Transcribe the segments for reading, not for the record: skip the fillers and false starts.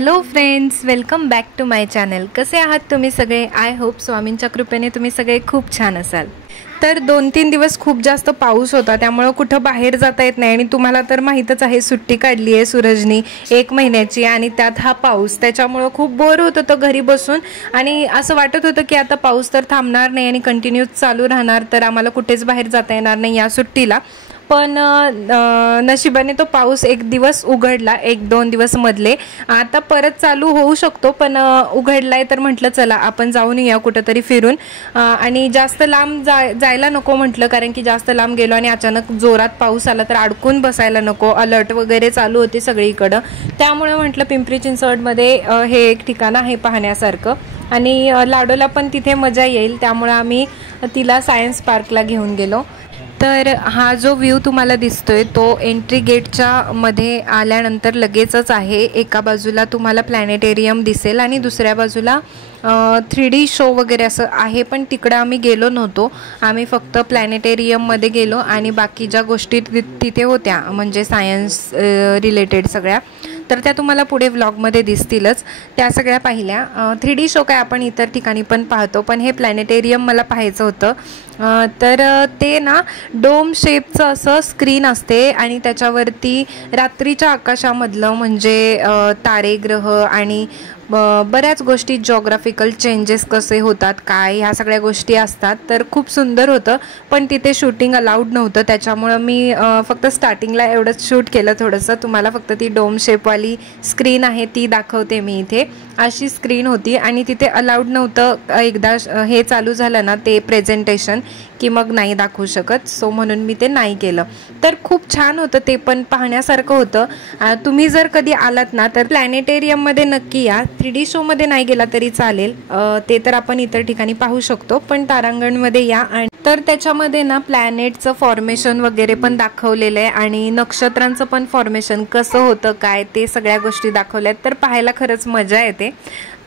Hello friends, welcome back to my channel. कसे आहात तुम्ही सगळे? आय होप स्वामींच्या कृपेने तुम्ही सगळे खूप छान असाल। तर 2-3 दिवस खूप जास्त पाऊस होता, त्यामुळे कुठं बाहेर जाता येत नाही आणि तुम्हाला तर माहीतच आहे सुट्टी काढली आहे सूरजनी 1 महिन्याची आणि त्यात हा पाऊस, त्याच्यामुळे खूप बोर होत होतं घरी बसून आणि असं वाटत होतं की आता पाऊस तर थांबणार नाही आणि कंटिन्यूस चालू राहणार, तर आम्हाला कुठेच बाहेर जाता येणार नाही या सुट्टीला। पण नशिबाने तो पाऊस एक दिवस उघडला, 1-2 दिवस मधले आता परत चालू होऊ शकतो, पण उघडलाय तर म्हटलं चला आपण जाऊन या कुठेतरी फिरून। आणि जास्त लांब जायला नको म्हटलं, कारण की जास्त लांब गेलो आणि अचानक जोरात पाऊस आला तर अडकून बसायला नको, अलर्ट वगैरे चालू होते सगळीकडे। त्यामुळे म्हटलं पिंपरी चिंचवडमध्ये हे एक ठिकाण आहे पाहण्यासारखं आणि लाडोला पण तिथे मजा येईल, त्यामुळे आम्ही तिला सायन्स पार्कला घेऊन गेलो। तर हा जो व्ह्यू तुम्हाला दिसतोय तो एंट्री गेटच्या मध्ये आल्यानंतर लगेचच आहे। एका बाजूला तुम्हाला प्लॅनेटेरियम दिसेल आणि दुसऱ्या बाजूला 3D शो वगैरे असं आहे, पण तिकडे आम्ही गेलो नव्हतो। आम्ही फक्त प्लॅनेटेरियम मध्ये गेलो आणि बाकी ज्या गोष्टी तिथे होत्या म्हणजे सायन्स रिलेटेड सगळ्या, तर त्या तुम्हाला पुढे व्लॉगमध्ये दिसतीलच, त्या सगळ्या पाहिल्या। 3D शो काय आपण इतर ठिकाणी पण पाहतो, पण हे प्लॅनेटेरियम मला पाहायचं होतं। तर ते ना डोम शेपचं असं स्क्रीन असते आणि त्याच्यावरती रात्रीच्या आकाशामधलं म्हणजे तारे, ग्रह आणि बऱ्याच गोष्टी, जॉग्राफिकल चेंजेस कसे होतात काय, ह्या सगळ्या गोष्टी असतात। तर खूप सुंदर होतं, पण तिथे शूटिंग अलाउड नव्हतं, त्याच्यामुळे मी फक्त स्टार्टिंगला एवढंच शूट केलं थोडंसं। तुम्हाला फक्त ती डोम शेपवाली स्क्रीन आहे ती दाखवते मी इथे। अशी स्क्रीन होती आणि तिथे अलाउड नव्हतं, एकदा हे चालू झालं ना ते प्रेझेंटेशन की मग नाही दाखवू शकत, सो म्हणून मी ते नाही केलं। तर खूप छान होतं, ते पण पाहण्यासारखं होतं। तुम्ही जर कधी आलात ना तर प्लॅनेटेरियम मध्ये नक्की या। 3D शो मध्ये नाही गेला तरी चालेल, ते तर आपण इतर ठिकाणी पाहू शकतो, पण तारांगणमध्ये या। आणि तर त्याच्यामध्ये ना प्लॅनेटचं फॉर्मेशन वगैरे पण दाखवलेलं आहे आणि नक्षत्रांचं पण फॉर्मेशन कसं होतं काय ते सगळ्या गोष्टी दाखवल्यात, तर पाहायला खरंच मजा येते।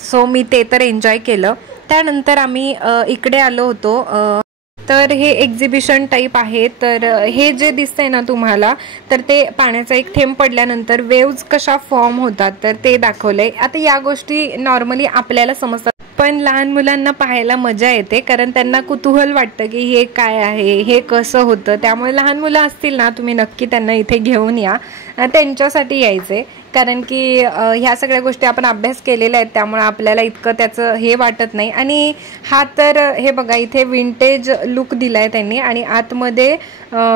सो मी ते तर एन्जॉय केलं। त्यानंतर आम्ही इकडे आलो होतो, तर हे एक्झिबिशन टाईप आहे। तर हे जे दिसतंय ना तुम्हाला, तर ते पाण्याचा एक थेंब पडल्यानंतर वेव्ज कशा फॉर्म होतात तर ते दाखवलंय। आता या गोष्टी नॉर्मली आपल्याला समजतात, पण लहान मुलांना पाहायला मजा येते, कारण त्यांना कुतूहल वाटतं की हे काय आहे, हे कसं होतं। त्यामुळे लहान मुलं असतील ना तुम्ही नक्की त्यांना इथे घेऊन या, त्यांच्यासाठी यायचे, कारण की ह्या सगळ्या गोष्टी आपण अभ्यास केलेल्या आहेत, त्यामुळे आपल्याला इतकं त्याचं हे वाटत नाही। आणि हा तर हे बघा इथे विंटेज लुक दिलाय त्यांनी आणि आतमध्ये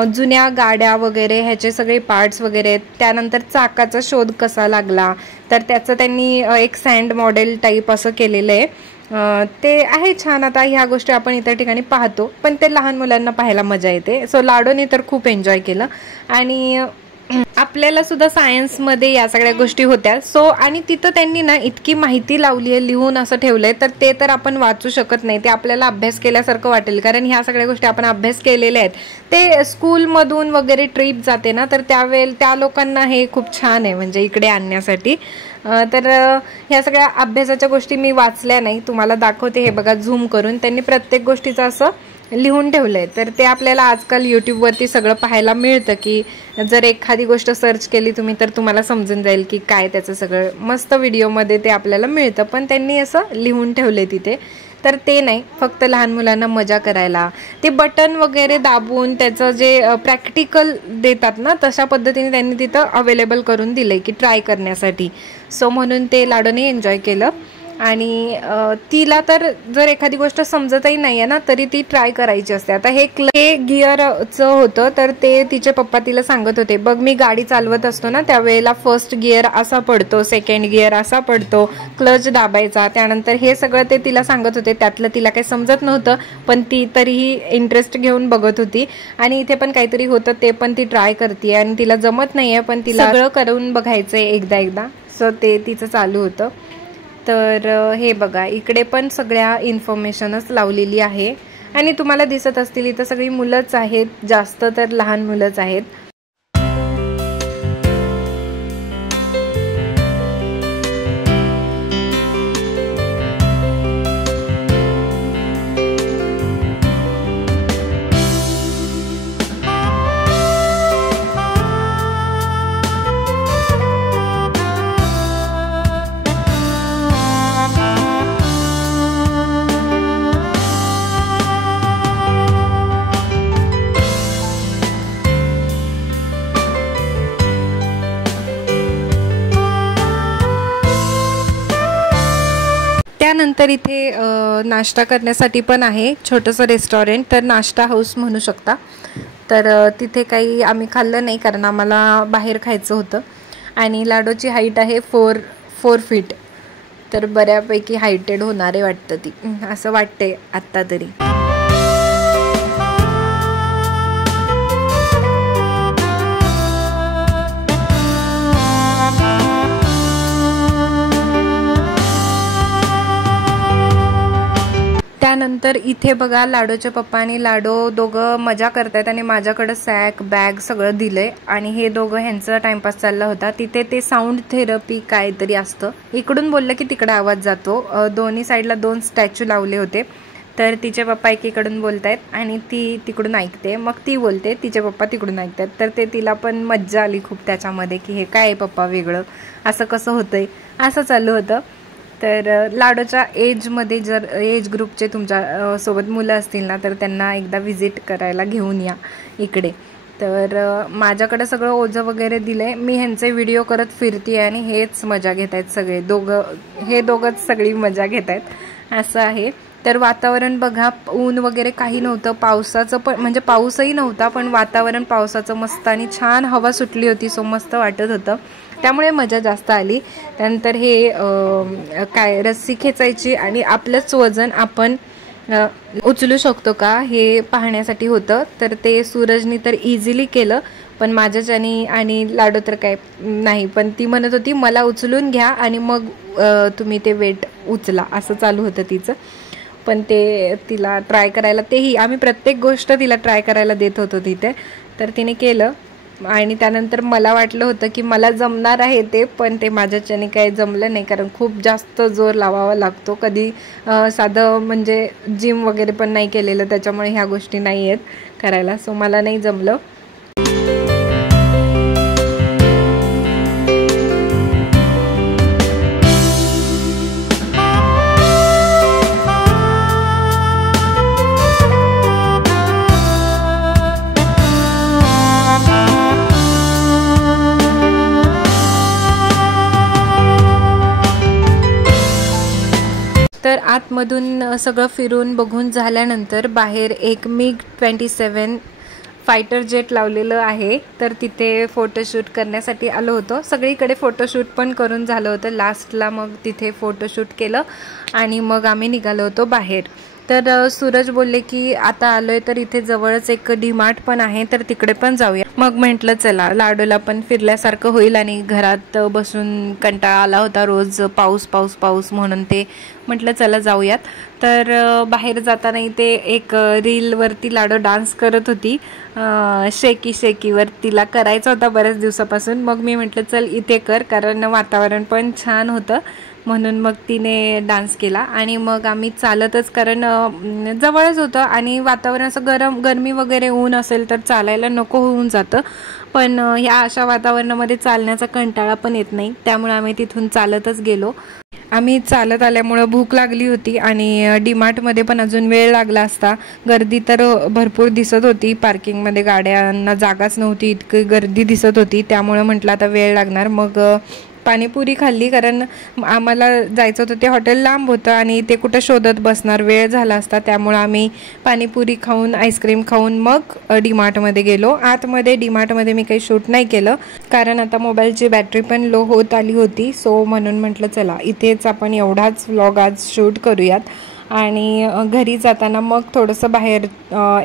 जुन्या गाड्या वगैरे ह्याचे सगळे पार्ट्स वगैरे आहेत। त्यानंतर चाकाचा शोध कसा लागला तर त्याचं त्यांनी एक सँड मॉडेल टाईप असं केलेलं आहे, ते आहे छान। आता ह्या गोष्टी आपण इतर ठिकाणी पाहतो, पण ते लहान मुलांना पाहायला मजा येते। सो लाडोने तर खूप एन्जॉय केलं आणि आपल्याला सुद्धा सायन्स मध्ये या सगळ्या गोष्टी होत्या। सो आणि तिथं त्यांनी ना इतकी माहिती लावली आहे, लिहून असं ठेवलंय, तर ते तर आपण वाचू शकत नाही, ते आपल्याला अभ्यास केल्यासारखं वाटेल, कारण ह्या सगळ्या गोष्टी आपण अभ्यास केलेल्या आहेत। ते स्कूलमधून वगैरे ट्रिप जाते ना, तर त्यावेळेला त्या लोकांना हे खूप छान आहे म्हणजे इकडे आणण्यासाठी। तर ह्या सगळ्या अभ्यासाच्या गोष्टी मी वाचल्या नाही, तुम्हाला दाखवते। हे बघा झूम करून त्यांनी प्रत्येक गोष्टीचं असं लिहून ठेवलंय, तर ते आपल्याला आजकाल यूट्यूबवरती सगळं पाहायला मिळतं, की जर एखादी गोष्ट सर्च केली तुम्ही तर तुम्हाला समजून जाईल की काय त्याचं सगळं मस्त व्हिडिओमध्ये ते आपल्याला मिळतं, पण त्यांनी असं लिहून ठेवलंय तिथे। तर ते नाही, फक्त लहान मुलांना मजा करायला ते बटन वगैरे दाबून त्याचं जे प्रॅक्टिकल देतात ना तशा पद्धतीने त्यांनी तिथं अवेलेबल करून दिलंय की ट्राय करण्यासाठी। सो म्हणून ते लाडोने एन्जॉय केलं आणि तिला तर जर एखादी गोष्ट समजतही नाही आहे ना तरी ती ट्राय करायची असते। आता हे गिअरचं होतं, तर ते तिचे पप्पा तिला सांगत होते, बघ मी गाडी चालवत असतो ना त्यावेळेला फर्स्ट गिअर असा पडतो, सेकंड गिअर असा पडतो, क्लच दाबायचा, त्यानंतर हे सगळं ते तिला सांगत होते। त्यातलं तिला काही समजत नव्हतं, पण ती तरीही इंटरेस्ट घेऊन बघत होती आणि इथे पण काहीतरी होतं ते पण ती ट्राय करते आणि तिला जमत नाहीये, पण तिला सगळं करून बघायचंय एकदा। सो ते तिचं चालू होतं। तर हे बघा इकडे पण सगळ्या इन्फॉर्मेशनच लावलेली आहे आणि तुम्हाला दिसत असतील इथं सगळी मुलंच आहेत, जास्त तर लहान मुलंच आहेत। त्यानंतर इथे नाश्ता करण्यासाठी पण आहे छोटंसं रेस्टॉरंट, तर नाश्ता हाऊस म्हणू शकता. तर तिथे काही आम्ही खाल्लं नाही कारण आम्हाला बाहेर खायचं होतं. आणि लाडोची हाईट आहे 4 फीट, तर बऱ्यापैकी हायटेड होणारे वाटतं ती, असं वाटते आत्ता तरी. त्यानंतर इथे बघा लाडोचे पप्पा आणि लाडो दोघं मजा करतात आणि माझ्याकडे सॅक बॅग सगळं दिलंय आणि हे दोघं ह्यांचा टाइमपास चालला होता. तिथे ते साऊंड थेरपी काहीतरी असतं, इकडून बोललं की तिकडे आवाज जातो. दोन्ही साईडला 2 स्टॅच्यू लावले होते, तर तिचे पप्पा एकीकडून बोलतायत आणि ती तिकडून ऐकते, मग ती बोलते, तिचे पप्पा तिकडून ऐकतात. तर ते तिला पण मज्जा आली खूप त्याच्यामध्ये की हे काय पप्पा वेगळं असं कसं होतंय, असं चालू होतं. तर लाडोच्या एजमध्ये जर एज ग्रुपचे तुमच्या सोबत मुलं असतील ना तर त्यांना एकदा व्हिजिट करायला घेऊन या इकडे. तर माझ्याकडे सगळं ओझं वगैरे दिलंय, मी ह्यांचे व्हिडिओ करत फिरते आणि हेच मजा घेत आहेत सगळे हे दोघंच सगळी मजा घेत आहेत असं आहे. तर वातावरण बघा, ऊन वगैरे काही नव्हतं, पावसाचं पण म्हणजे पाऊसही नव्हता पण वातावरण पावसाचं मस्त आणि छान हवा सुटली होती, सो मस्त वाटत होतं, त्यामुळे मजा जास्त आली. त्यानंतर हे काय रस्सी खेचायची आणि आपलंच वजन आपण उचलू शकतो का हे पाहण्यासाठी होतं. तर ते सूरजनी तर इझिली केलं, पण माझ्याच्यानी आणि लाडो तर काय नाही, पण ती म्हणत होती मला उचलून घ्या आणि मग तुम्ही ते वेट उचला, असं चालू होतं तिचं. पण ते तिला ट्राय करायला, तेही आम्ही प्रत्येक गोष्ट तिला ट्राय करायला देत होतो तिथे, तर तिने केलं. आणि त्यानंतर मला वाटलं होतं की मला जमणार आहे ते, पण ते माझ्याच्याने काही जमलं नाही कारण खूप जास्त जोर लावावा लागतो. कधी साधं म्हणजे जिम वगैरे पण नाही केलेलं, त्याच्यामुळे ह्या गोष्टी नाही आहेत करायला, सो मला नाही जमलं. तर आतमधून सगळं फिरून बघून झाल्यानंतर बाहेर एक MiG-27 फायटर जेट लावलेलं आहे, तर तिथे फोटोशूट करण्यासाठी आलो होतो. सगळीकडे फोटोशूट पण करून झालं होतं, लास्टला मग तिथे फोटोशूट केलं आणि मग आम्ही निघालो होतो बाहेर. तर सूरज बोलले की आता आलोय तर इथे जवळच एक डीमार्ट पण आहे, तर तिकडे पण जाऊया. मग म्हटलं चला लाडोला पण फिरल्यासारखं होईल आणि घरात बसून कंटाळा आला होता, रोज पाऊस पाऊस पाऊस म्हणून, ते म्हटलं चला जाऊयात. तर बाहेर जाताना इथे एक रीलवरती लाडो डान्स करत होती, शेकी शेकीवर, तिला करायचा होता बऱ्याच दिवसापासून. मग मी म्हटलं चल इथे कर, कारण वातावरण पण छान होतं म्हणून मग तिने डान्स केला. आणि मग आम्ही चालतच, कारण जवळच होतं आणि वातावरण असं गरमी वगैरे ऊन असेल तर चालायला नको होऊन जातं, पण ह्या अशा वातावरणामध्ये चालण्याचा कंटाळा पण येत नाही, त्यामुळे आम्ही तिथून चालतच गेलो. आम्ही चालत आल्यामुळं भूक लागली होती आणि डीमार्टमध्ये पण अजून वेळ लागला असता. गर्दी तर भरपूर दिसत होती, पार्किंगमध्ये गाड्यांना जागाच नव्हती, इतकी गर्दी दिसत होती, त्यामुळं म्हटलं आता वेळ लागणार. मग पाणीपुरी खाल्ली, कारण आम्हाला जायचं होतं ते हॉटेल लांब होतं आणि ते कुठं शोधत बसणार, वेळ झाला असता, त्यामुळे आम्ही पाणीपुरी खाऊन आईस्क्रीम खाऊन मग डीमार्टमध्ये गेलो. आतमध्ये डीमार्टमध्ये मी काही शूट नाही केलं कारण आता मोबाईलची बॅटरी पण लो होत आली होती, सो म्हणून म्हटलं चला इथेच आपण एवढाच व्लॉग आज शूट करूयात. आणि घरी जाताना मग थोडंसं बाहेर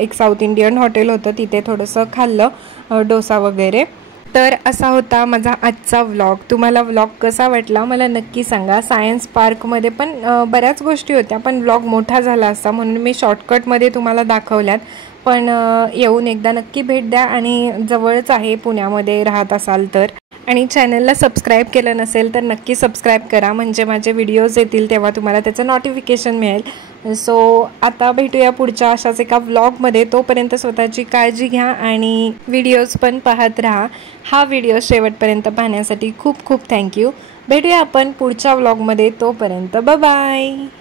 एक साऊथ इंडियन हॉटेल होतं, तिथे थोडंसं खाल्लं डोसा वगैरे. तर असा होता माझा आजचा व्लॉग. तुम्हाला व्लॉग कसा वाटला मला नक्की सांगा. सायन्स पार्कमध्ये पण बऱ्याच गोष्टी होत्या, पण व्लॉग मोठा झाला असता म्हणून मी शॉर्टकटमध्ये तुम्हाला दाखवल्यात. पण येऊन एकदा नक्की भेट द्या आणि जवळच आहे पुण्यामध्ये राहत असाल तर. आणि चॅनलला सबस्क्राईब केलं नसेल तर नक्की सबस्क्राईब करा, म्हणजे माझे व्हिडिओज येतील तेव्हा तुम्हाला त्याचं नोटिफिकेशन मिळेल. सो आता भेटूया पुढच्या अशाच एका व्लॉगमध्ये. तोपर्यंत स्वतःची काळजी घ्या आणि व्हिडिओज पण पाहत राहा. हा व्हिडिओ शेवटपर्यंत पाहण्यासाठी खूप खूप थँक्यू. भेटूया आपण पुढच्या व्लॉगमध्ये, तोपर्यंत बाय बाय.